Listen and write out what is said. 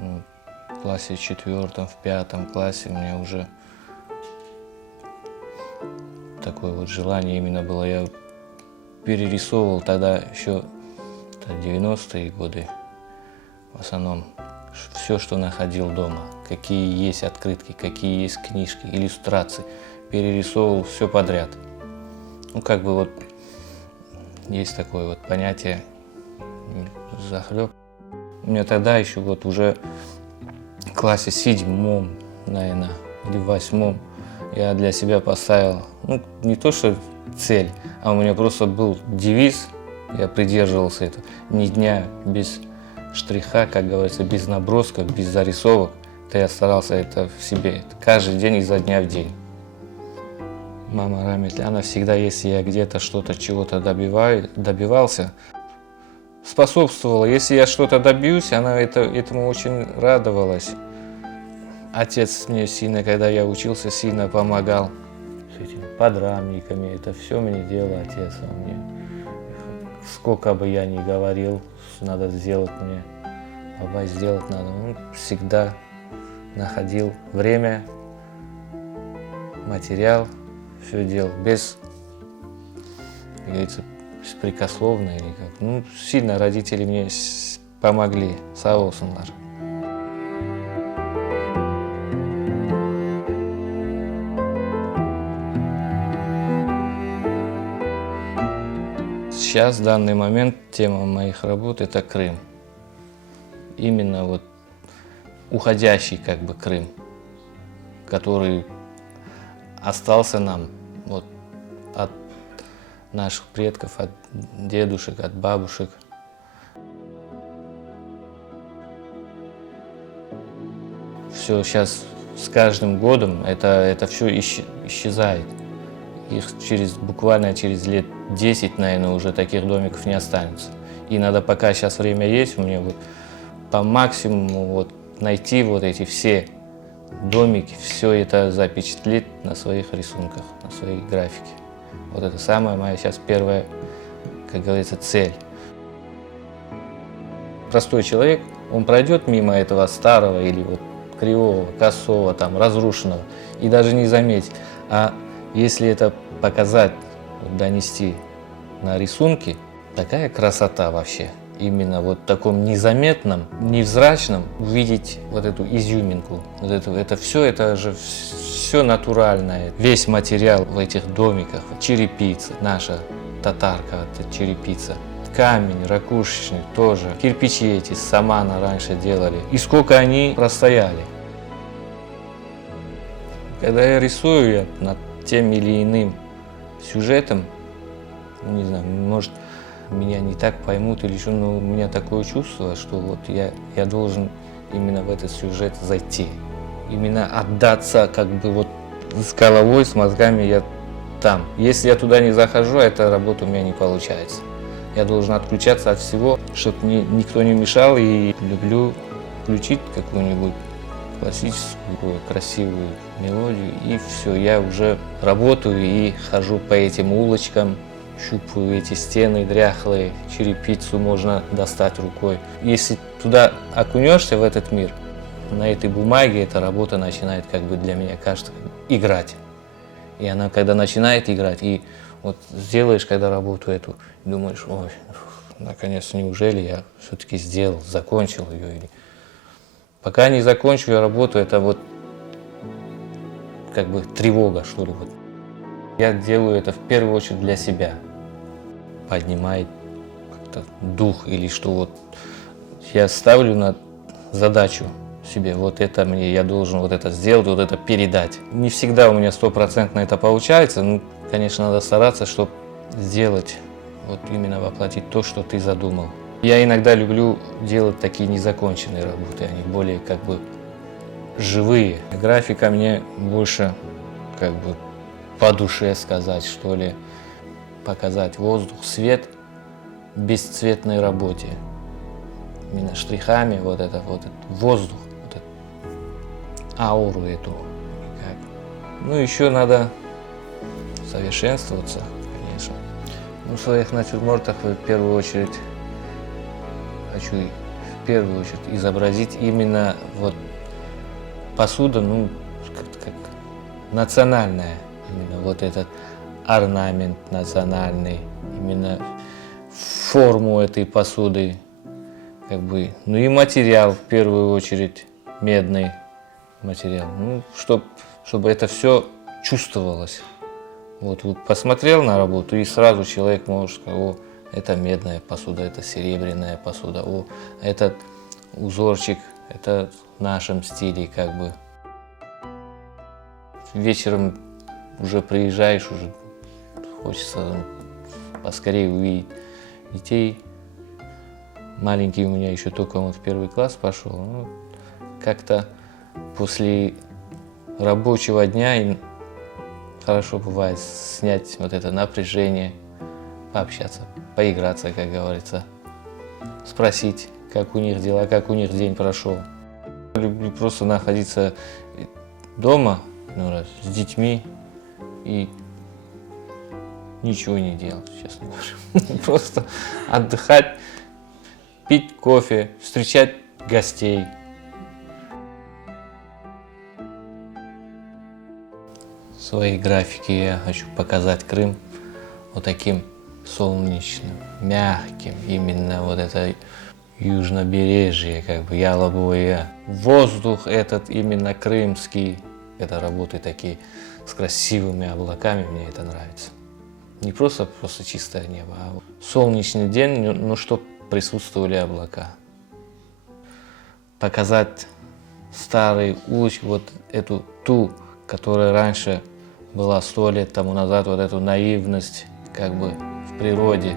Ну, в классе 4, в 5 классе мне уже такое вот желание именно было. Я перерисовывал тогда еще 90-е годы в основном все, что находил дома, какие есть открытки, какие есть книжки, иллюстрации, перерисовывал все подряд. Ну, как бы вот есть такое вот понятие захлеб. У меня тогда еще вот уже в классе 7, наверное, или 8 я для себя поставил, ну, не то что цель, а у меня просто был девиз, я придерживался этого, ни дня без штриха, как говорится, без набросков, без зарисовок. То я старался это в себе каждый день изо дня в день. Мама Рамиль, она всегда, если я где-то что-то, чего-то добивался, способствовала. Если я что-то добьюсь, она этому очень радовалась. Отец мне сильно, когда я учился, сильно помогал с этими подрамниками. Это все мне делал отец. Он мне, сколько бы я ни говорил, надо сделать мне, баба, сделать надо. Он всегда находил время, материал, все делал без, как говорится, беспрекословно или как. Ну, сильно родители мне помогли. Sağ olsunlar. Сейчас, в данный момент, тема моих работ – это Крым. Именно вот уходящий как бы Крым, который остался нам вот от наших предков, от дедушек, от бабушек. Все сейчас с каждым годом это все исчезает. Их буквально через лет 10, наверное, уже таких домиков не останется. И надо, пока сейчас время есть, мне вот по максимуму вот найти вот эти все домики, все это запечатлеть на своих рисунках, на своей графике. Вот это самая моя сейчас первая, как говорится, цель. Простой человек, он пройдет мимо этого старого или вот кривого, косого, там, разрушенного и даже не заметит. А если это показать, донести на рисунки, такая красота вообще. Именно вот в таком незаметном, невзрачном увидеть вот эту изюминку. Вот это же все натуральное. Весь материал в этих домиках, черепица, наша татарка, это черепица. Камень, ракушечник тоже. Кирпичи эти самана раньше делали. И сколько они простояли. Когда я рисую, я над тем или иным сюжетом, не знаю, может, меня не так поймут или что, но у меня такое чувство, что вот я должен именно в этот сюжет зайти. Именно отдаться как бы вот с головой, с мозгами я там. Если я туда не захожу, эта работа у меня не получается. Я должен отключаться от всего, чтобы мне никто не мешал, и люблю включить какую-нибудь классическую, красивую мелодию, и все, я уже работаю и хожу по этим улочкам, щупаю эти стены дряхлые, черепицу можно достать рукой. Если туда окунешься, в этот мир, на этой бумаге эта работа начинает, как бы для меня кажется, играть. И она, когда начинает играть, и вот сделаешь, когда работу эту, думаешь, ой, наконец, неужели я все-таки сделал, закончил ее, или пока не закончу я работу, это вот как бы тревога, что ли. Вот. Я делаю это в первую очередь для себя. Поднимает как-то дух или что вот. Я ставлю на задачу себе, вот это мне, я должен вот это сделать, вот это передать. Не всегда у меня 100% это получается, ну, конечно, надо стараться, чтобы сделать, вот именно воплотить то, что ты задумал. Я иногда люблю делать такие незаконченные работы, они более как бы живые. Графика мне больше как бы по душе сказать, что ли, показать воздух, свет в бесцветной работе. Именно штрихами вот этот воздух, вот эту ауру эту. Ну, еще надо совершенствоваться, конечно. Ну, в своих натюрмортах в первую очередь хочу в первую очередь изобразить именно вот посуда, ну, как национальная, именно вот этот орнамент национальный, именно форму этой посуды, как бы, ну и материал в первую очередь, медный материал, ну, чтобы это все чувствовалось. Вот посмотрел на работу, и сразу человек может сказать: о, это медная посуда, это серебряная посуда, о, этот узорчик, это в нашем стиле, как бы. Вечером уже приезжаешь, уже хочется поскорее увидеть детей. Маленький у меня еще только он в 1 класс пошел. Ну, как-то после рабочего дня хорошо бывает снять вот это напряжение, пообщаться, поиграться, как говорится, спросить, как у них дела, как у них день прошел. Люблю просто находиться дома, ну, с детьми и ничего не делать, честно говоря. Просто отдыхать, пить кофе, встречать гостей. В своей графике я хочу показать Крым вот таким солнечным, мягким, именно вот это южнобережье, как бы яловое. Воздух этот именно крымский, это работы такие с красивыми облаками, мне это нравится. Не просто чистое небо, а солнечный день, ну чтоб присутствовали облака. Показать старый улочку, вот эту ту, которая раньше была 100 лет тому назад, вот эту наивность как бы в природе.